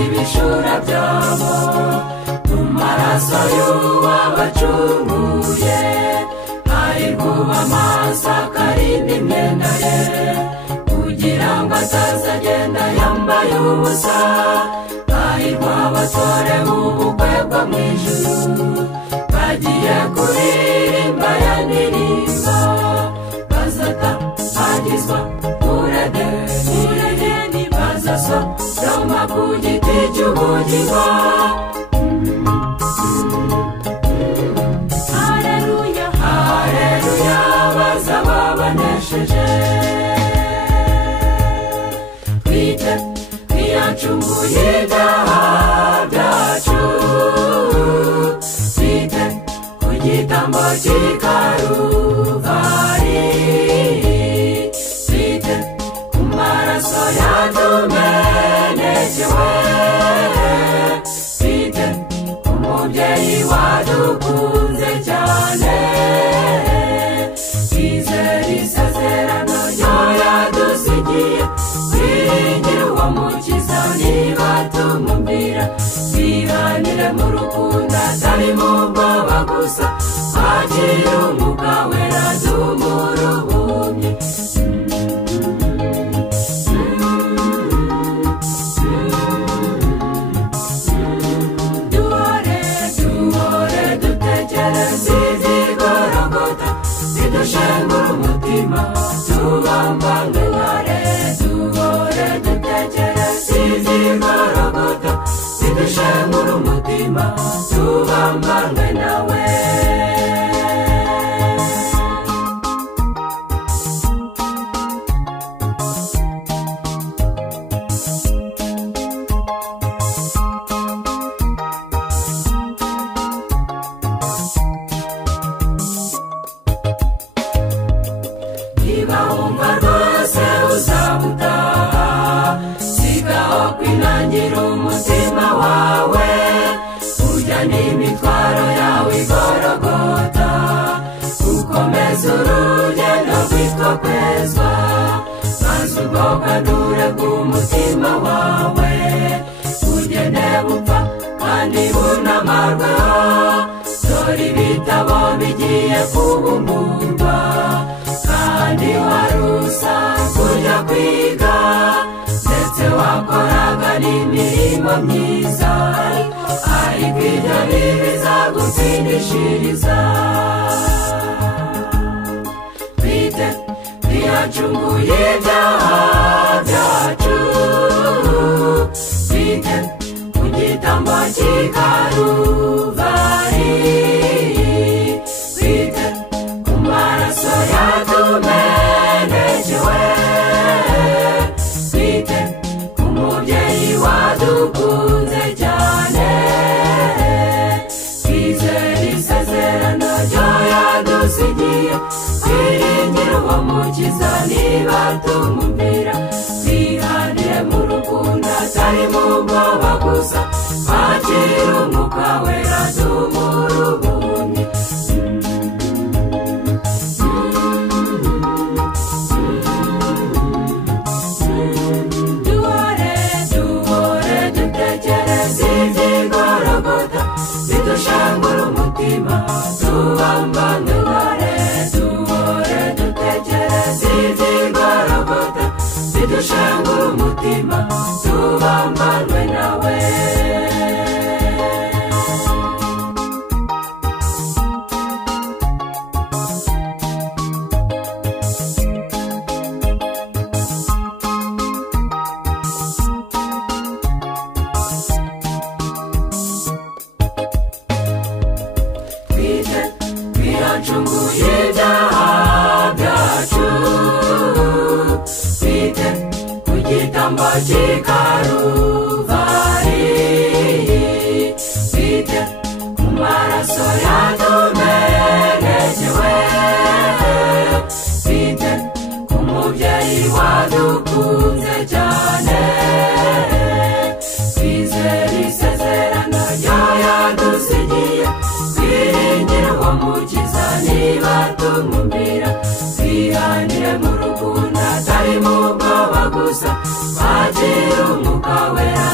ibishura byabo mu maraso y'uwabacunguye, hahirwa amaso akarinda imyenda ye, kugira ngo atazagenda yambaye ubusa. Hahirwa abasore b'ubukwe bwo mu ijuru, bagiye kuririmba ya ndirimbo, bazatahagizwa muri Edeni, bazasoroma ku giti cy'ubugingo. Haleluya, haleluya, bazaba banesheje. Twite twiyacunguye ibyaha byacu, twite ku gitambo cy'i Kaluvari, twite ku maraso yatumenekewe, twite ku mubyeyi wadukunze cyane, twizere isezerano ryo yadusigiye, twiringire uwo mukiza niba tumwumvira, twibanire mu rukundo atari mu bwoba gusa, twakire umwuka wera tumuruhumye. Duhore dutekereze iby'igorogota, bidushengura umutima tubambanywe nawe. Duhore dutekereze iby'igorogota, bidushengura umutima tubambanywe nawe. Niba wumva rwose uzabutaha, sigaho kwinangira umutima wawe, ujyana imitwaro yawe igorogota, ukomeza urugendo rwitwa kwezwa, maze ubwokadure bw'umutima wawe, ugende bupfa kandi bunamarweho. Dore ibitabo bigiye kubumburwa, kandi wari usanzwe ujya kwiga, ndetse wakoraga n'imirimo myiza, ariko ibyo ntibizagutsindishiriza. Twite twiyacunguye ibyaha byacu, twite ku gitambo cy'i Kaluvari, twite ku maraso yatumenekewe, twite ku mubyeyi wadukunze cyane, twizere isezerano ryo yadusigiye, twiringire uwo mukiza niba tumwumvira, twihanire mu rukundo atari mu bwoba gusa, twakire umwuka wera tumuruhumye. Duhore dutekereze iby'igorogota, bidushengura umutima tubambanywe nawe. Duhore dutekereze iby'igorogota, bidushengura umutima tubambanywe nawe. Twite twiyacunguye ibyaha byacu, twite ku gitambo cy'i Kaluvari, twite ku maraso yatumenekewe, tumwumvira twihanire mu rukundo atari mu bwoba gusa twakira umwuka wera